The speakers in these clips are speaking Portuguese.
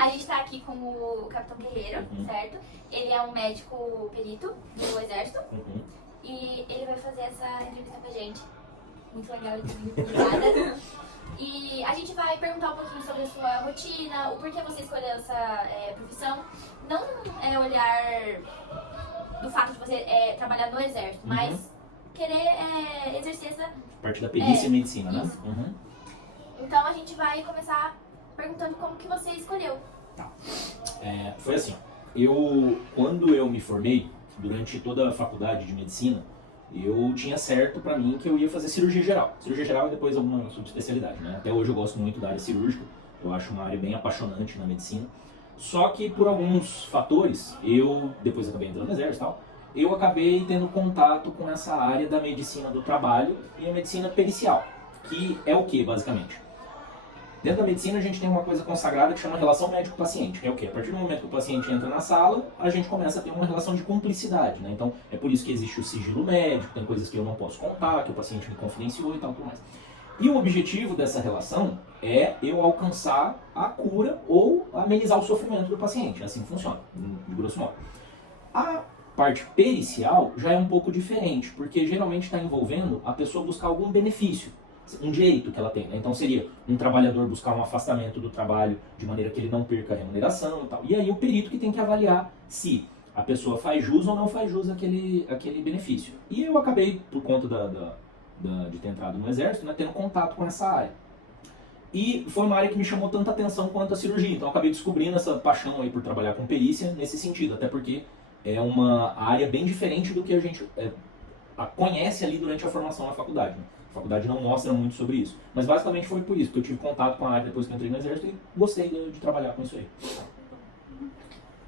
A gente tá aqui com o Capitão Guerreiro, certo? Ele é um médico perito do Exército. E ele vai fazer essa entrevista com a gente. Muito legal, ele tá muito obrigada. E a gente vai perguntar um pouquinho sobre a sua rotina, o porquê você escolheu essa profissão. Não é olhar do fato de você trabalhar no Exército, mas querer exercer essa... Parte da perícia e medicina, né? Então a gente vai começar perguntando como que você escolheu. Tá. Foi assim, quando eu me formei, durante toda a faculdade de medicina, eu tinha certo pra mim que eu ia fazer cirurgia geral. Cirurgia geral e depois alguma subespecialidade, né? Até hoje eu gosto muito da área cirúrgica, eu acho uma área bem apaixonante na medicina. Só que por alguns fatores, depois acabei entrando no exército e tal, eu acabei tendo contato com essa área da medicina do trabalho e a medicina pericial, que é o que, basicamente? Dentro da medicina a gente tem uma coisa consagrada que chama relação médico-paciente, que é o quê? A partir do momento que o paciente entra na sala, a gente começa a ter uma relação de cumplicidade, né? Então é por isso que existe o sigilo médico, tem coisas que eu não posso contar, que o paciente me confidenciou e tal, tudo mais. E o objetivo dessa relação é eu alcançar a cura ou amenizar o sofrimento do paciente, assim funciona, de grosso modo. A parte pericial já é um pouco diferente, porque geralmente está envolvendo a pessoa buscar algum benefício, um direito que ela tem, né? Então seria um trabalhador buscar um afastamento do trabalho de maneira que ele não perca a remuneração e tal. E aí o perito que tem que avaliar se a pessoa faz jus ou não faz jus àquele benefício. E eu acabei, por conta de ter entrado no exército, né, tendo contato com essa área. E foi uma área que me chamou tanta atenção quanto a cirurgia, então eu acabei descobrindo essa paixão aí por trabalhar com perícia nesse sentido, até porque é uma área bem diferente do que a gente conhece ali durante a formação na faculdade, né? A faculdade não mostra muito sobre isso. Mas basicamente foi por isso que eu tive contato com a área depois que eu entrei no exército e gostei de trabalhar com isso aí.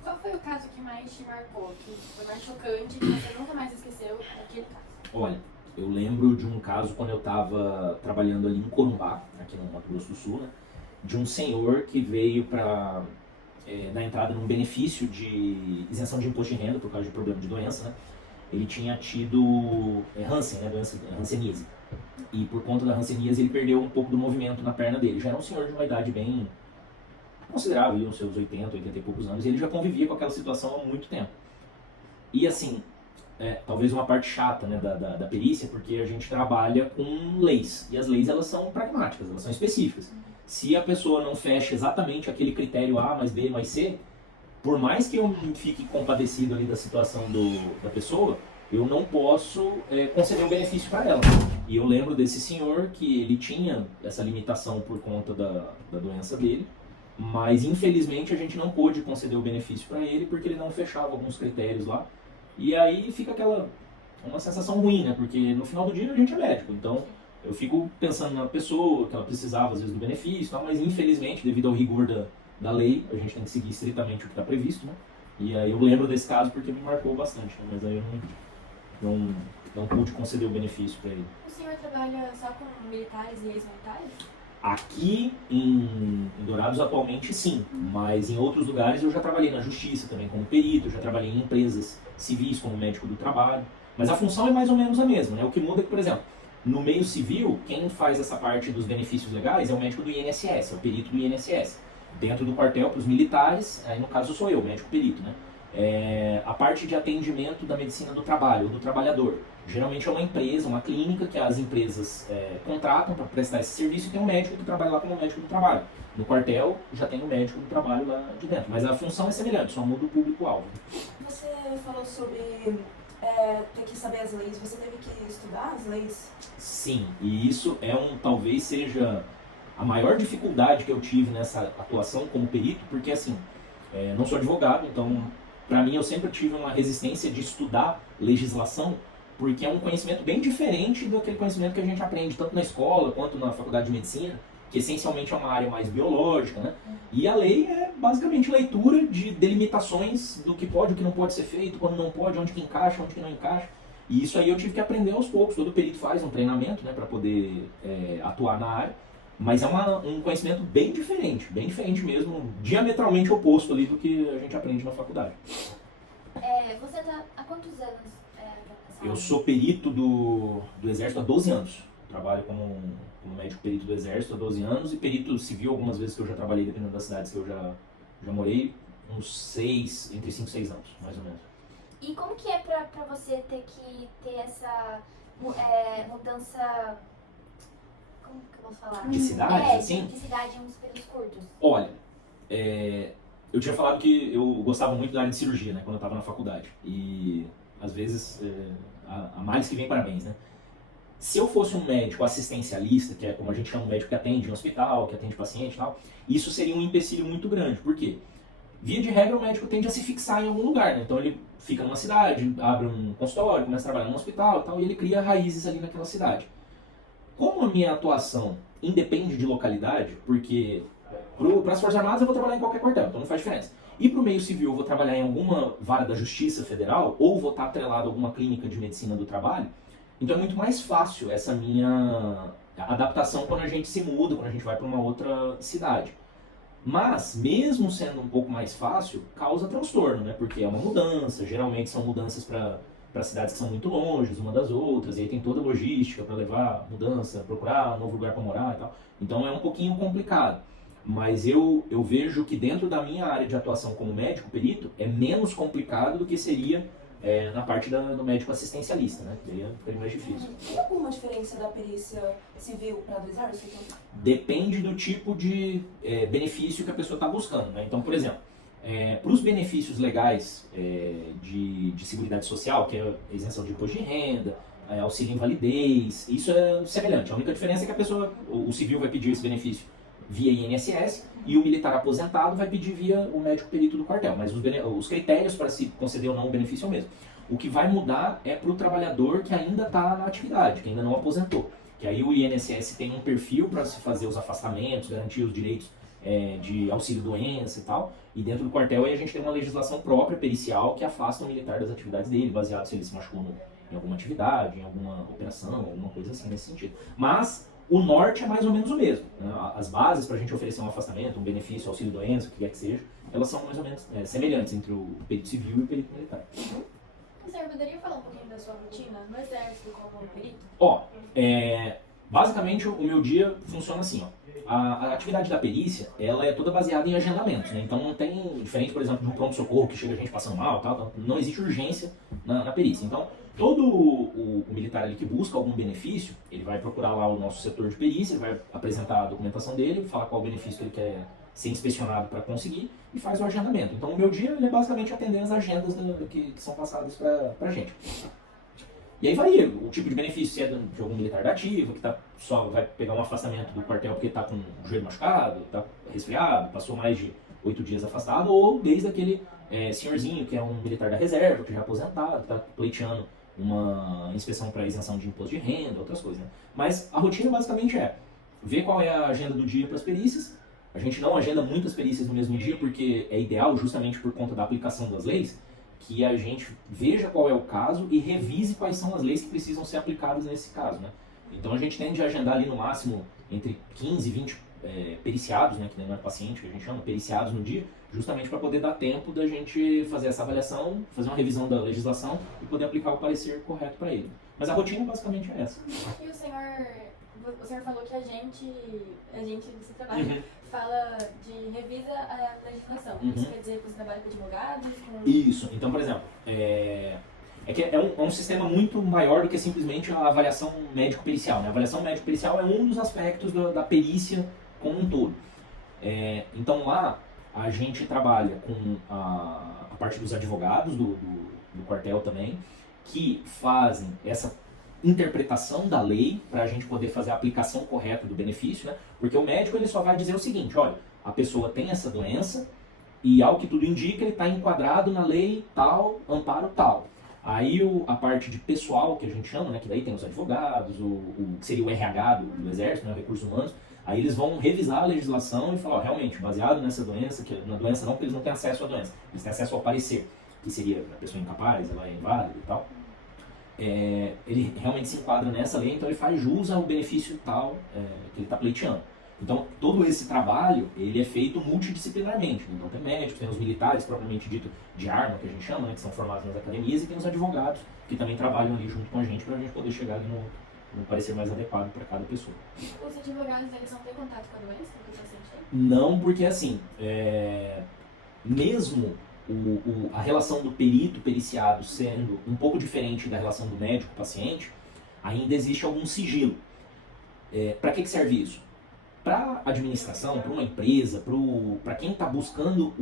Qual foi o caso que mais te marcou, que foi mais chocante, que você nunca mais esqueceu daquele caso? Olha, eu lembro de um caso quando eu estava trabalhando ali em Corumbá, aqui no Mato Grosso do Sul, né, de um senhor que veio para dar entrada num benefício de isenção de imposto de renda por causa de problema de doença, né? Ele tinha tido Hansen, né, doença hanseníase. E por conta da hanseníase ele perdeu um pouco do movimento na perna dele. Já era um senhor de uma idade bem considerável, uns seus 80 e poucos anos, e ele já convivia com aquela situação há muito tempo. E assim, talvez uma parte chata, né, da perícia, porque a gente trabalha com leis, e as leis elas são pragmáticas, elas são específicas. Se a pessoa não fecha exatamente aquele critério A mais B mais C, por mais que eu fique compadecido ali da situação da pessoa, eu não posso conceder o benefício para ela. E eu lembro desse senhor que ele tinha essa limitação por conta da doença dele, mas infelizmente a gente não pôde conceder o benefício para ele porque ele não fechava alguns critérios lá. E aí fica uma sensação ruim, né? Porque no final do dia a gente é médico, então eu fico pensando na pessoa, que ela precisava às vezes do benefício e tal, mas infelizmente, devido ao rigor da lei, a gente tem que seguir estritamente o que está previsto, né? E aí eu lembro desse caso porque me marcou bastante, né? Mas aí eu não pude conceder o benefício para ele. O senhor trabalha só com militares e ex-militares? Aqui em Dourados atualmente sim, mas em outros lugares eu já trabalhei na justiça também como perito, eu já trabalhei em empresas civis como médico do trabalho, mas a função é mais ou menos a mesma, né? O que muda é que, por exemplo, no meio civil, quem faz essa parte dos benefícios legais é o médico do INSS, é o perito do INSS. Dentro do quartel, para os militares, aí no caso sou eu, médico perito, né? A parte de atendimento da medicina do trabalho, do trabalhador. Geralmente é uma empresa, uma clínica que as empresas contratam para prestar esse serviço e tem um médico que trabalha lá como médico do trabalho. No quartel já tem o médico do trabalho lá de dentro, mas a função é semelhante, só muda o público-alvo. Você falou sobre ter que saber as leis, você teve que estudar as leis? Sim, e isso talvez seja a maior dificuldade que eu tive nessa atuação como perito, porque assim, não sou advogado, então para mim eu sempre tive uma resistência de estudar legislação, porque é um conhecimento bem diferente daquele conhecimento que a gente aprende tanto na escola quanto na faculdade de medicina, que essencialmente é uma área mais biológica, né? E a lei é basicamente leitura de delimitações do que pode e o que não pode ser feito, quando não pode, onde que encaixa, onde que não encaixa. E isso aí eu tive que aprender aos poucos. Todo perito faz um treinamento, né, para poder atuar na área, mas é um conhecimento bem diferente mesmo, diametralmente oposto ali do que a gente aprende na faculdade. Você tá há quantos anos nessa Eu área? sou perito do Exército há 12 anos. Trabalho como médico perito do Exército há 12 anos e perito civil algumas vezes que eu já trabalhei, dependendo das cidades que eu Já morei entre 5 e 6 anos, mais ou menos. E como que é pra você ter que ter essa mudança, como que eu vou falar? De cidade, assim? De cidade em uns períodos curtos. Olha, eu tinha falado que eu gostava muito da área de cirurgia, né, quando eu estava na faculdade. E, às vezes, a males que vem parabéns, né? Se eu fosse um médico assistencialista, que é como a gente chama um médico que atende em hospital, que atende paciente e tal, isso seria um empecilho muito grande. Por quê? Via de regra, o médico tende a se fixar em algum lugar, né? Então ele fica numa cidade, abre um consultório, começa a trabalhar num hospital e tal, e ele cria raízes ali naquela cidade. Como a minha atuação independe de localidade, porque para as Forças Armadas eu vou trabalhar em qualquer quartel, então não faz diferença. E para o meio civil eu vou trabalhar em alguma vara da Justiça Federal, ou vou estar atrelado a alguma clínica de medicina do trabalho, então é muito mais fácil essa minha adaptação quando a gente se muda, quando a gente vai para uma outra cidade. Mas, mesmo sendo um pouco mais fácil, causa transtorno, né? Porque é uma mudança, geralmente são mudanças para cidades que são muito longe uma das outras, e aí tem toda a logística para levar mudança, procurar um novo lugar para morar e tal. Então é um pouquinho complicado. Mas eu vejo que dentro da minha área de atuação como médico perito, é menos complicado do que seria na parte do médico assistencialista, né? Seria mais difícil. Tem alguma diferença da perícia civil para do exército? Depende do tipo de benefício que a pessoa está buscando, né? Então, por exemplo, para os benefícios legais de Seguridade Social, que é a isenção de imposto de renda, auxílio invalidez, isso é semelhante. A única diferença é que o civil vai pedir esse benefício via INSS e o militar aposentado vai pedir via o médico perito do quartel. Mas os critérios para se conceder ou não o benefício é o mesmo. O que vai mudar é para o trabalhador que ainda está na atividade, que ainda não aposentou. Que aí o INSS tem um perfil para se fazer os afastamentos, garantir os direitos de auxílio-doença e tal. E dentro do quartel aí a gente tem uma legislação própria, pericial, que afasta o militar das atividades dele, baseado se ele se machucou em alguma atividade, em alguma operação, alguma coisa assim nesse sentido. Mas o norte é mais ou menos o mesmo, né? As bases para a gente oferecer um afastamento, um benefício, auxílio-doença, o que quer que seja, elas são mais ou menos semelhantes entre o perito civil e o perito militar. O senhor poderia falar um pouquinho da sua rotina no exército como perito? Basicamente o meu dia funciona assim, ó. A atividade da perícia, ela é toda baseada em agendamentos, né? Então não tem, diferente, por exemplo, de um pronto-socorro que chega a gente passando mal, tal, não existe urgência na perícia. Então, todo o militar ali que busca algum benefício, ele vai procurar lá o nosso setor de perícia, ele vai apresentar a documentação dele, falar qual benefício que ele quer ser inspecionado para conseguir e faz o agendamento. Então o meu dia ele é basicamente atender as agendas que são passadas para a gente. E aí varia o tipo de benefício, se é de algum militar da ativa, que só vai pegar um afastamento do quartel porque está com o joelho machucado, está resfriado, passou mais de 8 dias afastado, ou desde aquele senhorzinho que é um militar da reserva, que já é aposentado, está pleiteando uma inspeção para isenção de imposto de renda, outras coisas, né? Mas a rotina basicamente é ver qual é a agenda do dia para as perícias. A gente não agenda muitas perícias no mesmo dia porque é ideal, justamente por conta da aplicação das leis, que a gente veja qual é o caso e revise quais são as leis que precisam ser aplicadas nesse caso, né? Então a gente tende a agendar ali no máximo entre 15 e 20 periciados, né, que não é paciente, que a gente chama periciados no dia, justamente para poder dar tempo da gente fazer essa avaliação, fazer uma revisão da legislação e poder aplicar o parecer correto para ele. Mas a rotina basicamente é essa. E o senhor falou que a gente do seu trabalho, fala de revisa a legislação. Isso quer dizer que você trabalha com advogados? Isso. Então, por exemplo, que é um sistema muito maior do que simplesmente a avaliação médico-pericial, né? A avaliação médico-pericial é um dos aspectos da perícia como um todo. Então lá a gente trabalha com a parte dos advogados do quartel também, que fazem essa interpretação da lei para a gente poder fazer a aplicação correta do benefício, né? Porque o médico ele só vai dizer o seguinte: olha, a pessoa tem essa doença e ao que tudo indica ele está enquadrado na lei tal, amparo tal. Aí a parte de pessoal, que a gente chama, né, que daí tem os advogados, o que seria o RH do Exército, né, recursos humanos, aí eles vão revisar a legislação e falar, ó, realmente, baseado nessa doença, que na doença não, porque eles não têm acesso à doença, eles têm acesso ao parecer, que seria a pessoa incapaz, ela é inválida e tal. Ele realmente se enquadra nessa lei, então ele faz jus ao benefício tal que ele está pleiteando. Então, todo esse trabalho, ele é feito multidisciplinarmente. Então, tem médicos, tem os militares, propriamente dito, de arma, que a gente chama, né, que são formados nas academias, e tem os advogados, que também trabalham ali junto com a gente, para a gente poder chegar ali no parecer mais adequado para cada pessoa. Os advogados, eles não têm contato com a doença que o paciente tem? Não, porque assim, mesmo a relação do perito periciado sendo um pouco diferente da relação do médico-paciente, ainda existe algum sigilo. Para que serve isso? Para a administração, para uma empresa, para quem está buscando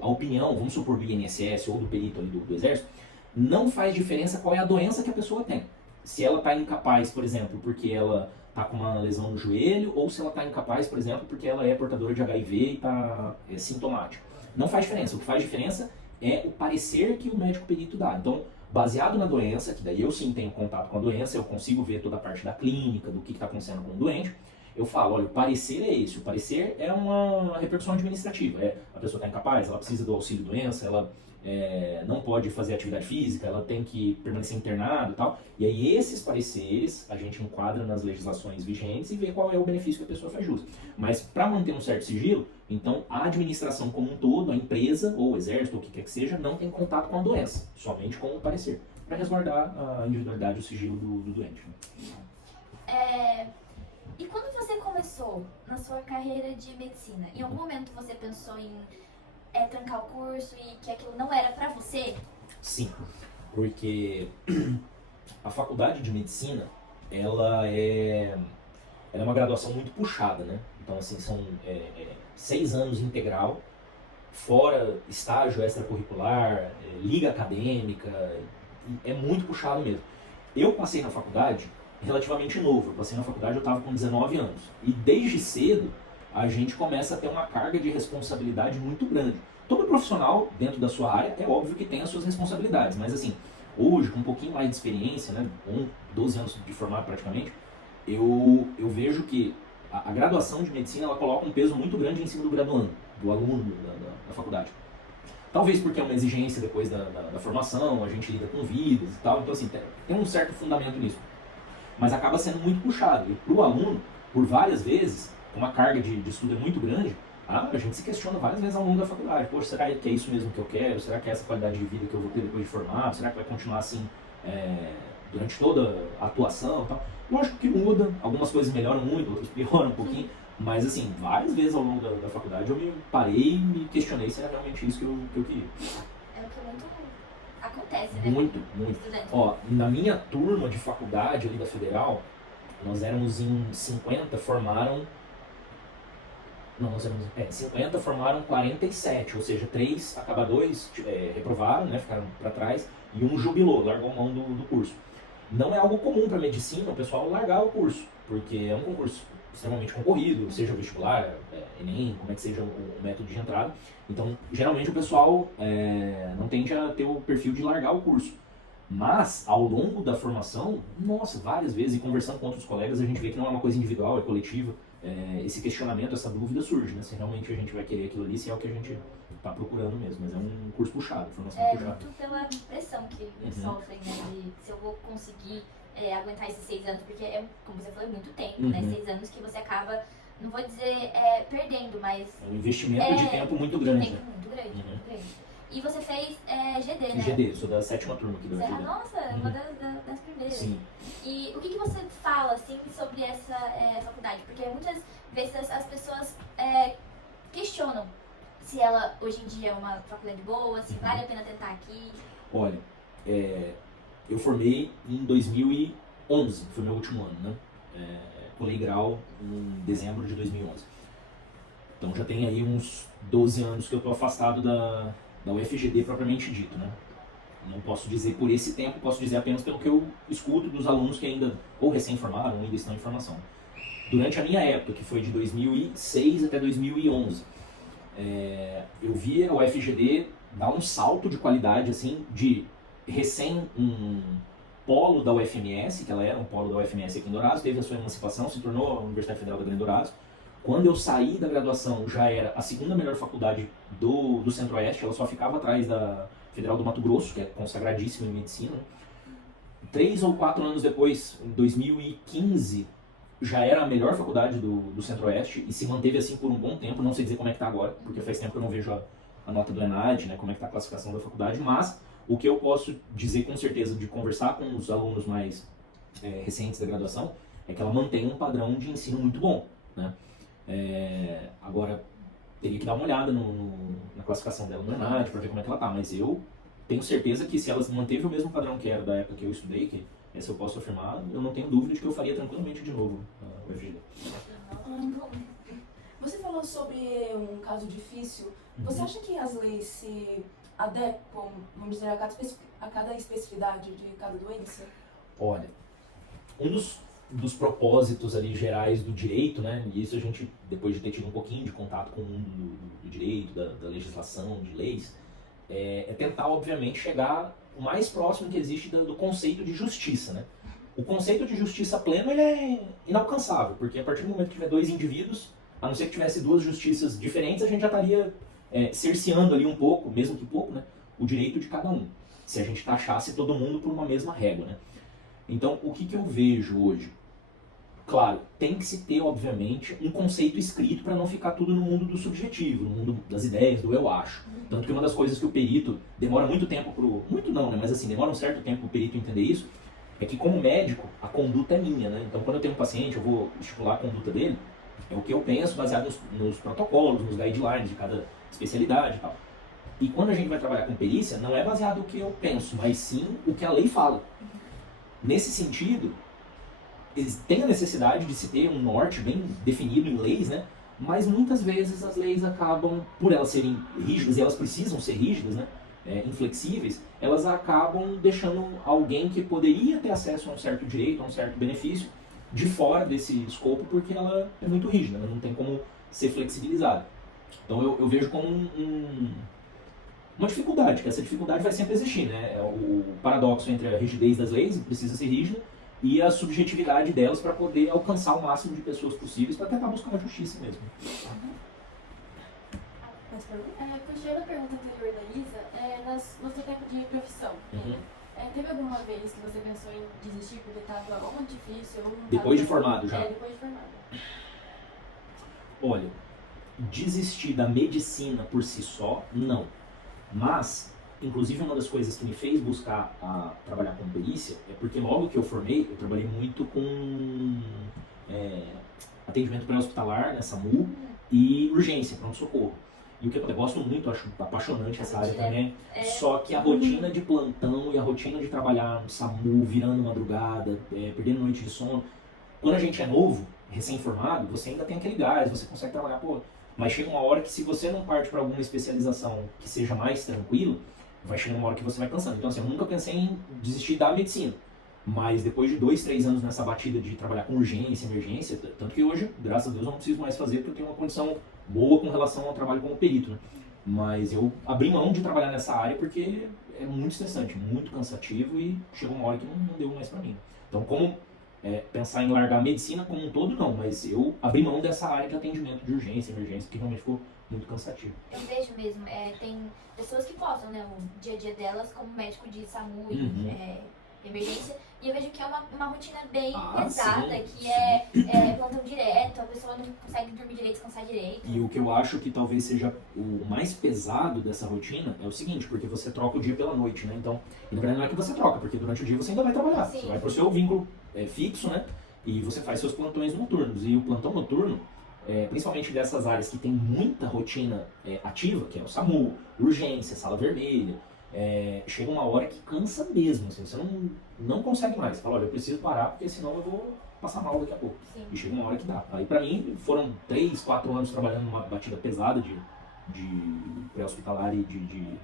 a opinião, vamos supor, do INSS ou do perito ali do Exército, não faz diferença qual é a doença que a pessoa tem. Se ela está incapaz, por exemplo, porque ela está com uma lesão no joelho, ou se ela está incapaz, por exemplo, porque ela é portadora de HIV e está sintomática. Não faz diferença. O que faz diferença é o parecer que o médico perito dá. Então, baseado na doença, que daí eu sim tenho contato com a doença, eu consigo ver toda a parte da clínica, do que está acontecendo com o doente, eu falo, olha, o parecer é esse. O parecer é uma repercussão administrativa. A pessoa está incapaz, ela precisa do auxílio doença, ela não pode fazer atividade física, ela tem que permanecer internada e tal. E aí esses pareceres a gente enquadra nas legislações vigentes e vê qual é o benefício que a pessoa faz jus. Mas para manter um certo sigilo, então a administração como um todo, a empresa ou o exército, ou o que quer que seja, não tem contato com a doença, somente com o parecer, para resguardar a individualidade e o sigilo do doente. E quando você começou na sua carreira de medicina, em algum momento você pensou em trancar o curso e que aquilo não era pra você? Sim, porque a faculdade de medicina, ela é uma graduação muito puxada, né? Então, assim, são 6 anos integral, fora estágio extracurricular, liga acadêmica, é muito puxado mesmo. Eu passei na faculdade relativamente novo, eu passei na faculdade, eu estava com 19 anos. E desde cedo, a gente começa a ter uma carga de responsabilidade muito grande. Todo profissional, dentro da sua área, é óbvio que tem as suas responsabilidades, mas assim, hoje, com um pouquinho mais de experiência, né, 12 anos de formado praticamente, eu vejo que a graduação de medicina, ela coloca um peso muito grande em cima do graduando, do aluno da faculdade. Talvez porque é uma exigência depois da formação, a gente lida com vidas e tal, então assim, tem um certo fundamento nisso. Mas acaba sendo muito puxado. E para o aluno, por várias vezes, uma carga de estudo é muito grande, a gente se questiona várias vezes ao longo da faculdade. Poxa, será que é isso mesmo que eu quero? Será que é essa qualidade de vida que eu vou ter depois de formado? Será que vai continuar assim durante toda a atuação e tal? Lógico que muda, algumas coisas melhoram muito, outras pioram um pouquinho, mas assim, várias vezes ao longo da faculdade eu me parei e me questionei se era realmente isso que eu queria. É o que muito acontece, né? Muito. Ó, na minha turma de faculdade ali da Federal, nós éramos em 50, formaram 47, ou seja, 3 acabadores reprovaram, né, ficaram para trás, e um jubilou, largou mão do curso. Não é algo comum para medicina o pessoal largar o curso, porque é um concurso extremamente concorrido, seja o vestibular, Enem, como é que seja o método de entrada. Então, geralmente o pessoal não tende a ter o perfil de largar o curso. Mas, ao longo da formação, nossa, várias vezes, e conversando com outros colegas, a gente vê que não é uma coisa individual, é coletiva. Esse questionamento, essa dúvida surge, né? Se realmente a gente vai querer aquilo ali, se é o que a gente está procurando mesmo. Mas é um curso puxado, formação puxada. Muito pela pressão que sofrem, né? De se eu vou conseguir aguentar esses 6 anos, porque como você falou, é muito tempo, né? 6 anos que você acaba, não vou dizer perdendo, mas... É um investimento de tempo muito grande. Muito grande. E você fez GD, né? GD, sou da 7ª turma aqui do GD. Nossa, uma das primeiras. Sim. E o que você fala, assim, sobre essa faculdade? Porque muitas vezes as pessoas questionam se ela, hoje em dia, é uma faculdade boa, se vale a pena tentar aqui. Olha, eu formei em 2011, foi meu último ano, né? Colei grau em dezembro de 2011. Então já tem aí uns 12 anos que eu estou afastado da UFGD propriamente dito, né? Não posso dizer por esse tempo, posso dizer apenas pelo que eu escuto dos alunos que ainda ou recém-formaram ou ainda estão em formação. Durante a minha época, que foi de 2006 até 2011, eu via a UFGD dar um salto de qualidade, assim, de recém um polo da UFMS, que ela era um polo da UFMS aqui em Dourados, teve a sua emancipação, se tornou a Universidade Federal da Grande Dourados. Quando eu saí da graduação, já era a 2ª melhor faculdade do Centro-Oeste, ela só ficava atrás da Federal do Mato Grosso, que é consagradíssima em medicina. 3 ou 4 anos depois, em 2015, já era a melhor faculdade do Centro-Oeste e se manteve assim por um bom tempo. Não sei dizer como é que está agora, porque faz tempo que eu não vejo a nota do ENAD, né, como é que está a classificação da faculdade, mas o que eu posso dizer com certeza de conversar com os alunos mais recentes da graduação é que ela mantém um padrão de ensino muito bom, né? Agora, teria que dar uma olhada na classificação dela no ENAD para ver como é que ela tá, mas eu tenho certeza que se ela manteve o mesmo padrão que era da época que eu estudei, que essa eu posso afirmar, eu não tenho dúvida de que eu faria tranquilamente de novo a UFG. Você falou sobre um caso difícil. Você acha que as leis se adequam, vamos dizer, a cada especificidade de cada doença? Olha, um dos propósitos ali gerais do direito, né, e isso a gente, depois de ter tido um pouquinho de contato com o mundo do direito, da legislação, de leis, é tentar, obviamente, chegar o mais próximo que existe do conceito de justiça, né? O conceito de justiça plena ele é inalcançável, porque a partir do momento que tiver dois indivíduos, a não ser que tivesse duas justiças diferentes, a gente já estaria cerceando ali um pouco, mesmo que pouco, né, o direito de cada um, se a gente taxasse todo mundo por uma mesma régua, né? Então, o que eu vejo hoje? Claro, tem que se ter, obviamente, um conceito escrito para não ficar tudo no mundo do subjetivo, no mundo das ideias, do eu acho. Tanto que uma das coisas que o perito demora muito tempo muito não, né? Mas assim, demora um certo tempo o perito entender isso, é que como médico, a conduta é minha, né? Então quando eu tenho um paciente, eu vou estipular a conduta dele, é o que eu penso baseado nos protocolos, nos guidelines de cada especialidade e tal. E quando a gente vai trabalhar com perícia, não é baseado no que eu penso, mas sim o que a lei fala. Nesse sentido, tem a necessidade de se ter um norte bem definido em leis, né? Mas muitas vezes as leis acabam, por elas serem rígidas, e elas precisam ser rígidas, né? Inflexíveis, elas acabam deixando alguém que poderia ter acesso a um certo direito, a um certo benefício, de fora desse escopo, porque ela é muito rígida, ela não tem como ser flexibilizada. Então eu vejo como uma dificuldade, que essa dificuldade vai sempre existir, né? É o paradoxo entre a rigidez das leis, que precisa ser rígida, e a subjetividade delas para poder alcançar o máximo de pessoas possíveis para tentar buscar a justiça mesmo. Continuando a pergunta anterior da Isa, no seu tempo de profissão, teve alguma vez que você pensou em desistir porque estava ou muito difícil ou não depois de formado já? Depois de formado. Olha, desistir da medicina por si só, não. Mas, inclusive uma das coisas que me fez buscar a trabalhar com perícia é porque logo que eu formei, eu trabalhei muito com atendimento pré-hospitalar, né, SAMU, e urgência, pronto-socorro. E o que eu gosto muito, acho apaixonante essa área também, só que a rotina de plantão e a rotina de trabalhar no SAMU, virando madrugada, perdendo noite de sono, quando a gente é novo, recém-formado, você ainda tem aquele gás, você consegue trabalhar, mas chega uma hora que se você não parte para alguma especialização que seja mais tranquilo, vai chegar uma hora que você vai cansando. Então assim, eu nunca pensei em desistir da medicina, mas depois de 2, 3 anos nessa batida de trabalhar com urgência, emergência, tanto que hoje, graças a Deus, eu não preciso mais fazer porque eu tenho uma condição boa com relação ao trabalho como perito, né? Mas eu abri mão de trabalhar nessa área porque é muito estressante, muito cansativo e chegou uma hora que não deu mais para mim. Então, como pensar em largar a medicina como um todo, não, mas eu abri mão dessa área de atendimento de urgência, emergência, que realmente ficou muito cansativo. Eu vejo mesmo, tem pessoas que postam, né, o dia a dia delas como médico de SAMU e emergência, e eu vejo que é uma rotina bem pesada, sim, que sim. é plantão direto, a pessoa não consegue dormir direito, descansar direito. E o que eu acho que talvez seja o mais pesado dessa rotina é o seguinte, porque você troca o dia pela noite, né? Então, e na verdade não é que você troca, porque durante o dia você ainda vai trabalhar. Sim. Você vai pro seu vínculo fixo, né? E você faz seus plantões noturnos. E o plantão noturno, principalmente dessas áreas que tem muita rotina ativa, que é o SAMU, urgência, sala vermelha, chega uma hora que cansa mesmo, assim, você não consegue mais. Você fala, olha, eu preciso parar porque senão eu vou passar mal daqui a pouco. Sim. E chega uma hora que dá. Aí pra mim foram 3, 4 anos trabalhando numa batida pesada de pré-hospitalar e de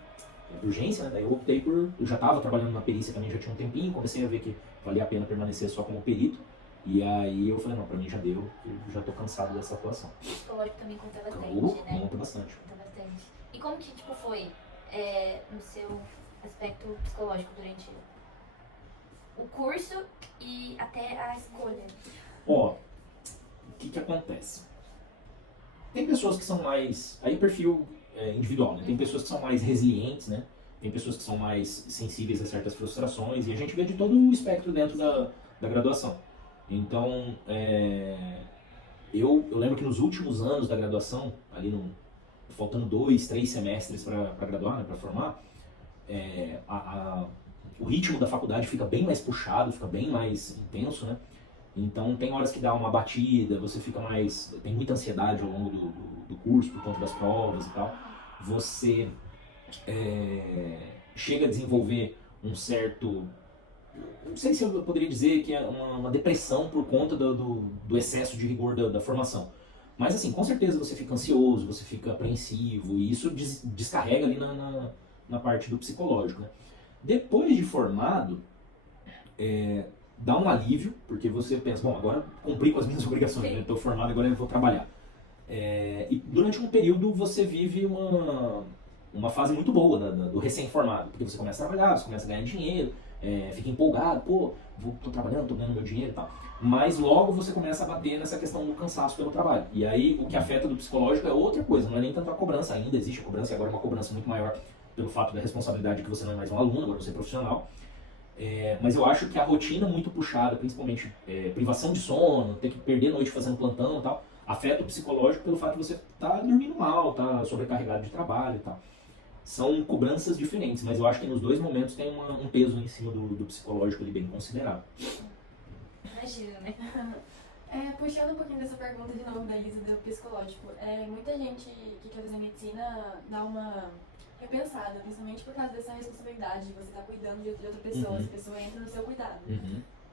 urgência, né? Daí eu optei eu já estava trabalhando na perícia também, já tinha um tempinho, comecei a ver que valia a pena permanecer só como perito. E aí eu falei, não, pra mim já deu, eu já tô cansado dessa atuação. O psicológico também conta bastante, né? Conta bastante. Conta bastante. E como que, foi no seu aspecto psicológico durante o curso e até a escolha? Ó, o que acontece? Tem pessoas que são mais... Aí perfil individual, né? Tem pessoas que são mais resilientes, né? Tem pessoas que são mais sensíveis a certas frustrações. E a gente vê de todo o espectro dentro da graduação. Então, eu lembro que nos últimos anos da graduação, ali faltando 2, 3 semestres para graduar, né, para formar, o ritmo da faculdade fica bem mais puxado, fica bem mais intenso, né? Então tem horas que dá uma batida, você fica tem muita ansiedade ao longo do curso por conta das provas e tal. você chega a desenvolver um certo... Não sei se eu poderia dizer que é uma depressão por conta do excesso de rigor da formação. Mas assim, com certeza você fica ansioso, você fica apreensivo, e isso descarrega ali na parte do psicológico, né? Depois de formado, dá um alívio, porque você pensa, bom, agora cumpri com as minhas obrigações, né? Estou formado, agora eu vou trabalhar. E durante um período você vive uma fase muito boa do recém-formado, porque você começa a trabalhar, você começa a ganhar dinheiro, fica empolgado, pô, tô trabalhando, tô ganhando meu dinheiro e tal. Mas logo você começa a bater nessa questão do cansaço pelo trabalho. E aí o que afeta do psicológico é outra coisa, não é nem tanto a cobrança, ainda existe a cobrança, e agora é uma cobrança muito maior pelo fato da responsabilidade que você não é mais um aluno, agora você é profissional. Mas eu acho que a rotina muito puxada, principalmente privação de sono, ter que perder noite fazendo plantão e tal, afeta o psicológico pelo fato de você estar dormindo mal, estar sobrecarregado de trabalho e tal. São cobranças diferentes, mas eu acho que nos dois momentos tem um peso em cima do psicológico ali bem considerável. Imagina, né? Puxando um pouquinho dessa pergunta de novo da Isa, do psicológico, muita gente que quer fazer medicina dá uma repensada, principalmente por causa dessa responsabilidade de você estar cuidando de outra pessoa, essa pessoa entra no seu cuidado.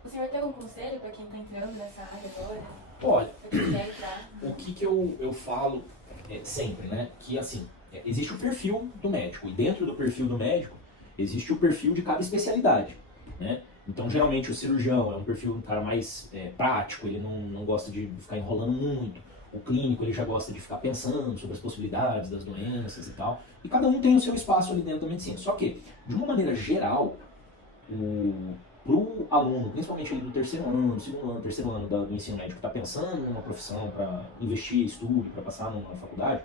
O senhor tem algum conselho para quem está entrando nessa área agora? Olha, Quem quer entrar? o que eu falo sempre, né? Que assim, existe o perfil do médico, e dentro do perfil do médico existe o perfil de cada especialidade, né? Então, geralmente, o cirurgião é um perfil um cara mais prático, ele não gosta de ficar enrolando muito. O clínico, ele já gosta de ficar pensando sobre as possibilidades das doenças e tal. E cada um tem o seu espaço ali dentro da medicina. Só que, de uma maneira geral, pro aluno, principalmente ali do terceiro ano, segundo ano, terceiro ano do ensino médico, que está pensando numa profissão para investir, estudo, para passar numa faculdade,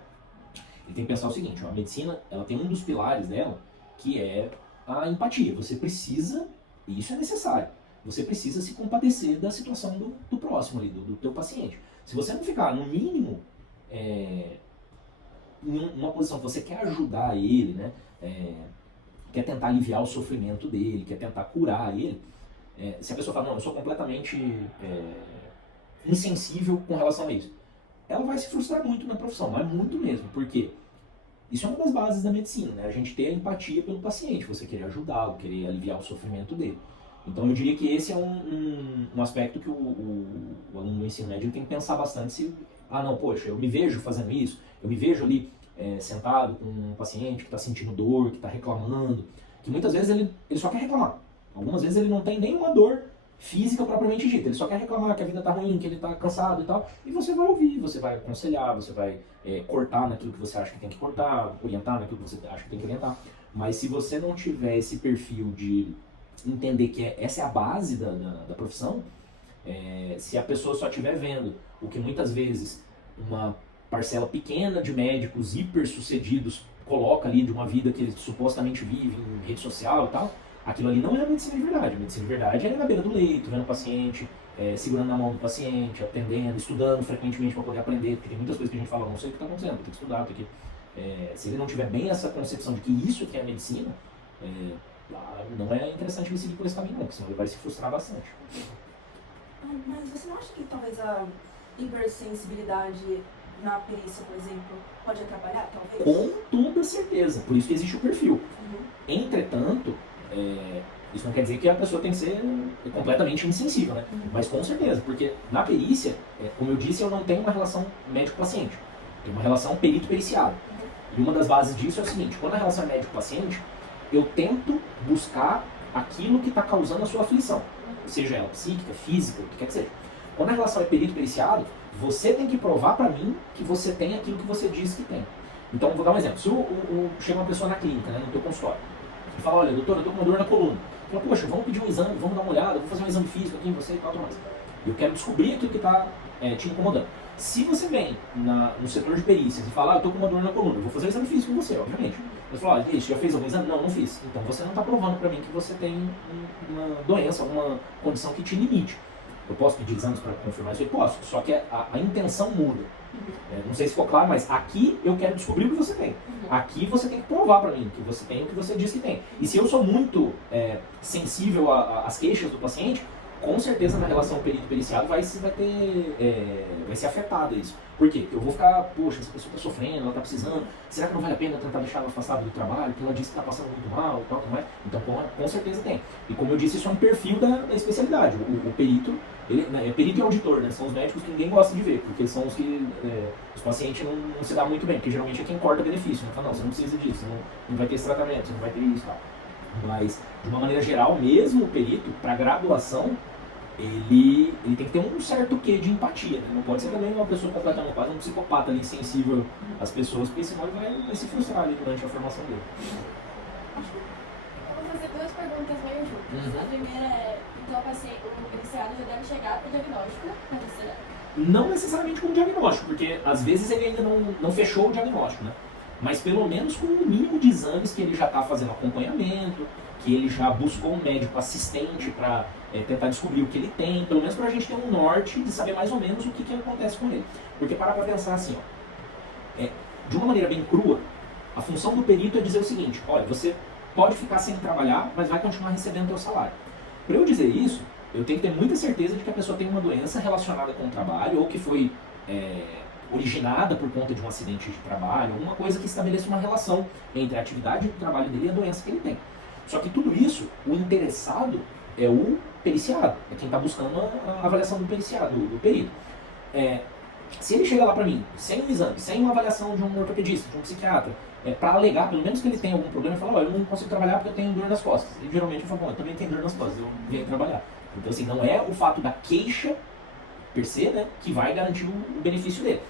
ele tem que pensar o seguinte, a medicina, ela tem um dos pilares dela, que é a empatia. Você precisa... E isso é necessário. Você precisa se compadecer da situação do próximo ali, do teu paciente. Se você não ficar, no mínimo, em uma posição que você quer ajudar ele, né? Quer tentar aliviar o sofrimento dele, quer tentar curar ele, se a pessoa fala, não, eu sou completamente insensível com relação a isso, ela vai se frustrar muito na profissão, mas muito mesmo, porque isso é uma das bases da medicina, né? A gente ter a empatia pelo paciente, você querer ajudá-lo, querer aliviar o sofrimento dele. Então eu diria que esse é um aspecto que o aluno do ensino médio tem que pensar bastante se, não, poxa, eu me vejo fazendo isso, eu me vejo ali sentado com um paciente que está sentindo dor, que está reclamando, que muitas vezes ele só quer reclamar. Algumas vezes ele não tem nenhuma dor física propriamente dita, ele só quer reclamar que a vida está ruim, que ele está cansado e tal, e você vai ouvir, você vai aconselhar, você vai cortar naquilo que você acha que tem que cortar, orientar naquilo que você acha que tem que orientar. Mas se você não tiver esse perfil de entender que essa é a base da profissão, se a pessoa só estiver vendo o que muitas vezes uma parcela pequena de médicos hiper-sucedidos coloca ali de uma vida que ele supostamente vive em rede social e tal, aquilo ali não é a medicina de verdade. A medicina de verdade é na beira do leito, vendo o paciente, segurando na mão do paciente, atendendo, estudando frequentemente para poder aprender, porque tem muitas coisas que a gente fala, não sei o que está acontecendo, tem que estudar, tem que... se ele não tiver bem essa concepção de que isso que é a medicina, não é interessante ele seguir por esse caminho não, porque senão ele vai se frustrar bastante. Mas você não acha que talvez a hipersensibilidade na perícia, por exemplo, pode atrapalhar, talvez? Com toda certeza, por isso que existe o perfil. Entretanto, isso não quer dizer que a pessoa tem que ser completamente insensível, né? Mas com certeza, porque na perícia, como eu disse, eu não tenho uma relação médico-paciente. Tem uma relação perito-periciado. E uma das bases disso é o seguinte, quando a relação é médico-paciente, eu tento buscar aquilo que está causando a sua aflição. Seja ela psíquica, física, o que quer que seja. Quando a relação é perito-periciado, você tem que provar para mim que você tem aquilo que você diz que tem. Então, vou dar um exemplo. Se chega uma pessoa na clínica, né, no teu consultório, e fala, olha, doutor, eu tô com uma dor na coluna. Fala, poxa, vamos pedir um exame, vamos dar uma olhada, vou fazer um exame físico aqui em você e tal, tudo mais. Eu quero descobrir aquilo que está te incomodando. Se você vem no setor de perícias e fala, eu tô com uma dor na coluna, eu vou fazer um exame físico com você, obviamente. Você fala, já fez algum exame? Não fiz. Então você não está provando para mim que você tem uma doença, alguma condição que te limite. Eu posso pedir exames para confirmar isso? Eu posso, só que a intenção muda. Não sei se ficou claro, mas aqui eu quero descobrir o que você tem. Aqui você tem que provar para mim que você tem o que você diz que tem. E se eu sou muito sensível às queixas do paciente, com certeza na relação perito-periciado vai ser afetada isso. Por quê? Eu vou ficar, poxa, essa pessoa está sofrendo, ela está precisando, será que não vale a pena tentar deixar ela afastada do trabalho, porque ela disse que está passando muito mal, tal, não é? Então, com certeza tem. E como eu disse, isso é um perfil da especialidade. O perito, perito e auditor, né? São os médicos que ninguém gosta de ver, porque são os que os pacientes não se dão muito bem, porque geralmente é quem corta benefício, né? Fala, não, você não precisa disso, não vai ter esse tratamento, você não vai ter isso e tal. Mas, de uma maneira geral, mesmo o perito, para graduação, ele tem que ter um certo quê de empatia, né? Não pode ser também uma pessoa completamente quase um psicopata ali, insensível às pessoas, porque senão ele vai se frustrar ali durante a formação dele. Eu vou fazer duas perguntas meio juntas. A primeira é, então o iniciado já deve chegar para o diagnóstico na terceira? Não necessariamente com o diagnóstico, porque às vezes ele ainda não fechou o diagnóstico, né? Mas pelo menos com o mínimo de exames que ele já está fazendo acompanhamento, que ele já buscou um médico assistente para tentar descobrir o que ele tem, pelo menos para a gente ter um norte de saber mais ou menos o que acontece com ele. Porque para pensar assim, ó, de uma maneira bem crua, a função do perito é dizer o seguinte: olha, você pode ficar sem trabalhar, mas vai continuar recebendo o seu salário. Para eu dizer isso, eu tenho que ter muita certeza de que a pessoa tem uma doença relacionada com o trabalho ou que foi originada por conta de um acidente de trabalho, alguma coisa que estabeleça uma relação entre a atividade do trabalho dele e a doença que ele tem. Só que tudo isso, o interessado é o periciado, é quem está buscando a avaliação do periciado, do perito. Se ele chega lá para mim, sem um exame, sem uma avaliação de um ortopedista, de um psiquiatra, para alegar, pelo menos que ele tenha algum problema, ele fala, eu não consigo trabalhar porque eu tenho dor nas costas. E geralmente eu falo, eu também tenho dor nas costas, eu venho trabalhar. Então assim, não é o fato da queixa, per se, né, que vai garantir o benefício dele.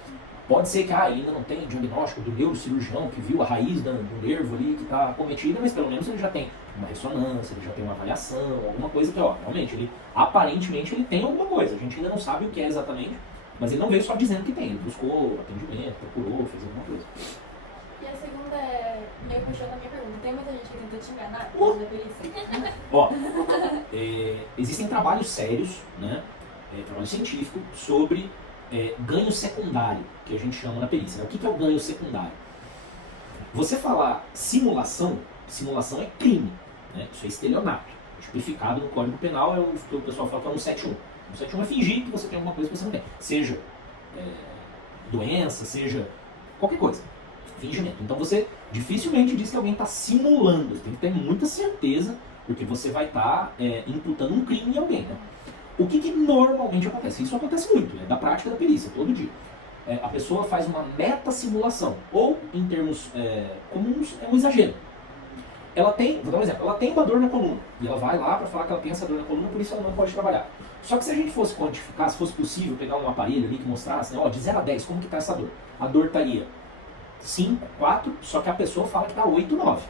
Pode ser que ele ainda não tem diagnóstico do neurocirurgião que viu a raiz do nervo ali que está acometida, mas pelo menos ele já tem uma ressonância, ele já tem uma avaliação, alguma coisa que, realmente, aparentemente ele tem alguma coisa. A gente ainda não sabe o que é exatamente, mas ele não veio só dizendo que tem. Ele buscou atendimento, procurou, fez alguma coisa. E a segunda é, meio puxando a minha pergunta, tem muita gente que tenta te enganar na perícia? Existem trabalhos sérios, né, trabalho científico, sobre ganho secundário, que a gente chama na perícia. O que é o ganho secundário? Você falar simulação é crime, né? Isso é estelionato. Tipificado no Código Penal, é o que o pessoal fala que é 171. 171 é fingir que você tem alguma coisa que você não tem. Seja doença, seja qualquer coisa. Fingimento. Então você dificilmente diz que alguém está simulando. Você tem que ter muita certeza, porque você vai estar imputando um crime em alguém, né? O que normalmente acontece? Isso acontece muito, da prática da perícia, todo dia. A pessoa faz uma meta-simulação, ou, em termos comuns, é um exagero. Vou dar um exemplo, ela tem uma dor na coluna, e ela vai lá para falar que ela tem essa dor na coluna, por isso ela não pode trabalhar. Só que se a gente fosse quantificar, se fosse possível pegar um aparelho ali que mostrasse, de 0 a 10, como que está essa dor? A dor estaria 5, 4, só que a pessoa fala que está 8, 9.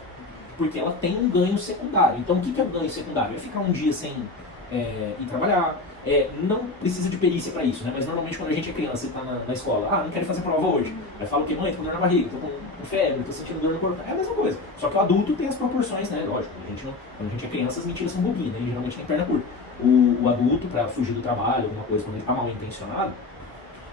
Porque ela tem um ganho secundário. Então o que é o ganho secundário? É ficar um dia sem ir trabalhar. Não precisa de perícia para isso, né? Mas normalmente quando a gente é criança e está na escola, não quero fazer prova hoje. Aí fala o que? Mãe, tô com dor na barriga, tô com febre, tô sentindo dor no corpo. É a mesma coisa. Só que o adulto tem as proporções, né? Lógico, quando a gente é criança as mentiras são bobinhas, né? E geralmente tem perna curta. O adulto, para fugir do trabalho, alguma coisa, quando ele está mal intencionado,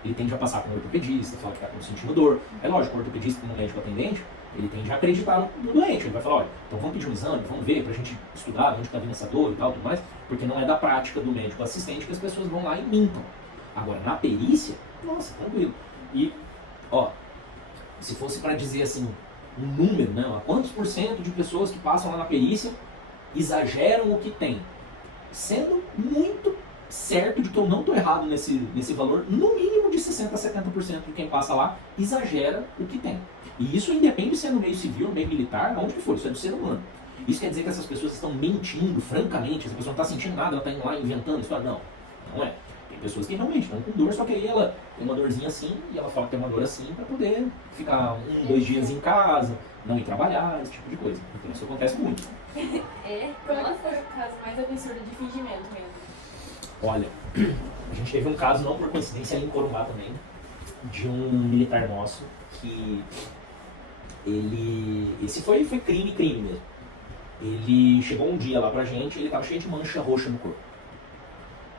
ele tende a passar com o ortopedista, falar que está sentindo dor. É lógico, o ortopedista, como médico atendente, ele tende a acreditar no doente. Ele vai falar, olha, então vamos pedir um exame, vamos ver pra gente estudar onde está vindo essa dor e tal, tudo mais, porque não é da prática do médico assistente que as pessoas vão lá e mintam. Agora, na perícia, nossa, tranquilo. E, se fosse para dizer assim, um número, né, quantos por cento de pessoas que passam lá na perícia exageram o que tem? Sendo muito certo de que eu não estou errado nesse valor, no mínimo de 60% a 70% de quem passa lá exagera o que tem. E isso independe de ser no meio civil, no meio militar, onde for, isso é do ser humano. Isso quer dizer que essas pessoas estão mentindo francamente, essa pessoa não está sentindo nada, ela está indo lá inventando história. Não é. Tem pessoas que realmente estão com dor, só que aí ela tem uma dorzinha assim, e ela fala que tem uma dor assim para poder ficar 1, 2 dias em casa, não ir trabalhar, esse tipo de coisa. Então isso acontece muito. Qual foi o caso mais absurdo de fingimento mesmo? Olha, a gente teve um caso, não por coincidência, ali em Corumbá também, de um militar nosso que esse foi crime mesmo. Ele chegou um dia lá pra gente e ele tava cheio de mancha roxa no corpo.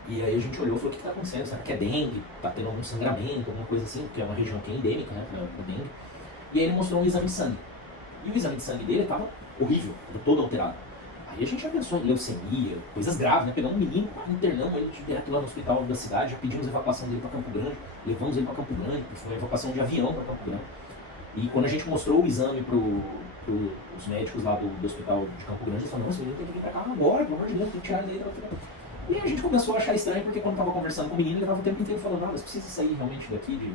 E aí a gente olhou e falou, o que tá acontecendo? Será que é dengue? Tá tendo algum sangramento, alguma coisa assim? Porque é uma região que é endêmica, né, pra dengue. E aí ele mostrou um exame de sangue. E o exame de sangue dele tava horrível, todo alterado. Aí E a gente já pensou em leucemia, coisas graves, né? Pegamos um menino, internamos ele direto lá no hospital da cidade, já pedimos a evacuação dele para Campo Grande, levamos ele para Campo Grande, foi uma evacuação de avião para Campo Grande. E quando a gente mostrou o exame para os médicos lá do hospital de Campo Grande, eles falaram, nossa, ele tem que vir para cá agora, pelo amor de Deus, tem que tirar ele daí. E a gente começou a achar estranho, porque quando estava conversando com o menino, ele estava o tempo inteiro falando, você precisa sair realmente daqui de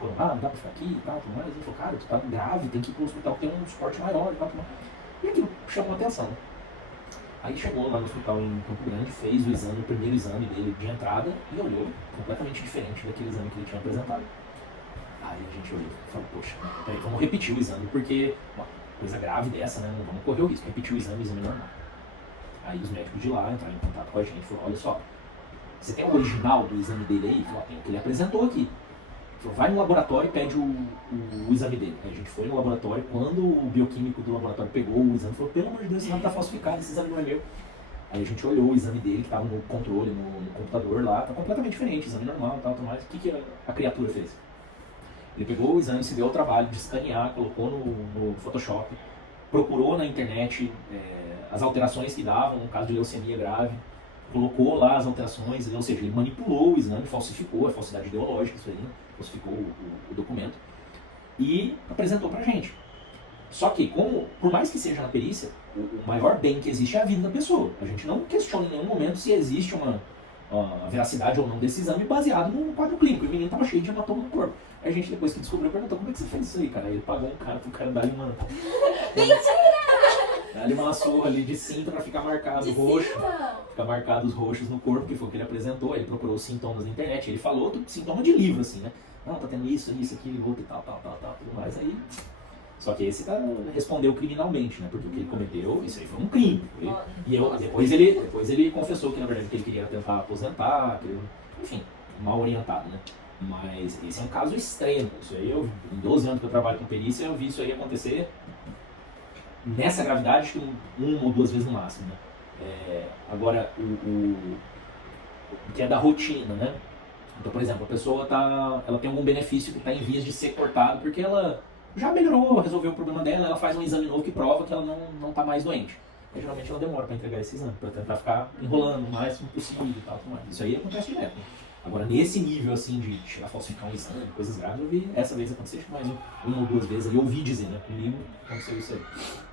Corumbá, não dá para ficar aqui e tal, tudo mais. Ele falou, cara, tu tá grave, tem que ir para o hospital que tem um suporte maior e tal, tudo mais. E aquilo chamou a atenção. Aí chegou lá no hospital em Campo Grande, fez o exame, o primeiro exame dele de entrada e olhou completamente diferente daquele exame que ele tinha apresentado. Aí a gente olhou e falou, poxa, peraí, vamos repetir o exame, porque uma coisa grave dessa, né, não vamos correr o risco, repetir o exame normal. Aí os médicos de lá entraram em contato com a gente e falaram, olha só, você tem o original do exame dele aí? Falou, tem o que ele apresentou aqui. Falou, vai no laboratório e pede o exame dele. Aí a gente foi no laboratório, quando o bioquímico do laboratório pegou o exame, falou, pelo amor de Deus, esse exame está falsificado, esse exame não é meu. Aí a gente olhou o exame dele, que estava no controle, no computador lá, tá completamente diferente, exame normal e tal, tudo mais. O que a criatura fez? Ele pegou o exame, se deu ao trabalho de escanear, colocou no Photoshop, procurou na internet as alterações que davam, no caso de leucemia grave, colocou lá as alterações, ou seja, ele manipulou o exame, falsificou, é falsidade ideológica isso aí, né? Falsificou o documento e apresentou pra gente. Só que, por mais que seja na perícia, o maior bem que existe é a vida da pessoa. A gente não questiona em nenhum momento se existe uma veracidade ou não desse exame baseado no quadro clínico. O menino estava cheio de hematoma no corpo. Aí a gente, depois que descobriu, perguntou, como é que você fez isso aí, cara? Aí ele pagou um cara pro cara dar-lhe uma... Dá-lhe uma surra ali de cinta pra ficar marcado roxo. Ficar marcados roxos no corpo, que foi o que ele apresentou. Ele procurou os sintomas na internet. Ele falou sintoma de livro, assim, né? Não, tá tendo isso, aquilo, outro e tal, tudo mais. Aí... Só que esse respondeu criminalmente, né? Porque o que ele cometeu, isso aí foi um crime. Depois ele confessou que, na verdade, que ele queria tentar aposentar, enfim, mal orientado, né? Mas esse é um caso extremo. Isso aí, em 12 anos que eu trabalho com perícia, eu vi isso aí acontecer nessa gravidade, acho que uma ou duas vezes no máximo, né? Agora, o que é da rotina, né? Então, por exemplo, a pessoa ela tem algum benefício que está em vias de ser cortado, porque ela já melhorou, resolveu o problema dela, ela faz um exame novo que prova que ela não está mais doente. E, geralmente ela demora para entregar esse exame, para tentar ficar enrolando o máximo possível e tal, tudo mais. Isso aí acontece direto, né? Agora, nesse nível, assim, de chegar a falsificar um exame, coisas graves, eu vi essa vez acontecer, acho que mais uma ou duas vezes ali, eu ouvi dizer, né? Comigo aconteceu isso aí.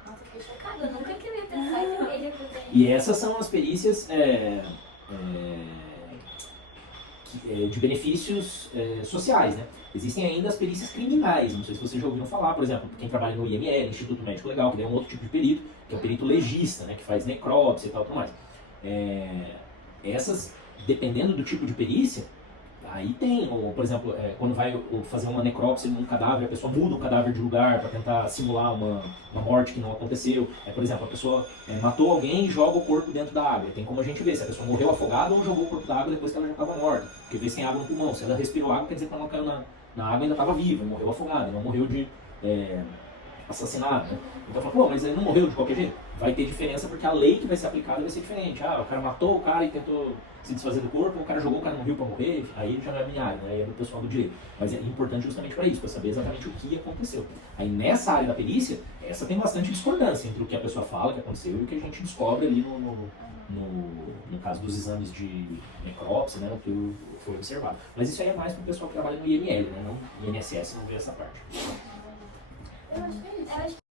Nossa, fiquei chocada, eu nunca queria pensar que ele acontecer. E essas são as perícias de benefícios sociais, né? Existem ainda as perícias criminais, não sei se vocês já ouviram falar, por exemplo, quem trabalha no IML, Instituto Médico Legal, que é um outro tipo de perito, que é o perito legista, né? Que faz necrópsia e tal, tudo mais. Essas, dependendo do tipo de perícia, aí tem, ou, por exemplo, quando vai fazer uma necrópsia num cadáver, a pessoa muda o cadáver de lugar para tentar simular uma morte que não aconteceu. Por exemplo, a pessoa matou alguém e joga o corpo dentro da água. Tem como a gente ver se a pessoa morreu afogada ou jogou o corpo da água depois que ela já estava morta. Porque vê sem água no pulmão. Se ela respirou água, quer dizer que ela caiu na água ainda estava viva, morreu afogada, não morreu de assassinado, né? Então fala, pô, mas ele não morreu de qualquer jeito? Vai ter diferença porque a lei que vai ser aplicada vai ser diferente. O cara matou o cara e tentou se desfazer do corpo, o cara jogou o cara no rio para morrer, aí já não é minha área, né? Aí é do pessoal do direito. Mas é importante justamente para isso, para saber exatamente o que aconteceu. Aí nessa área da perícia, essa tem bastante discordância entre o que a pessoa fala que aconteceu e o que a gente descobre ali no caso dos exames de necrópsia, né? O que foi observado. Mas isso aí é mais para o pessoal que trabalha no IML, né? Não, no INSS não vê essa parte. Eu acho que é isso.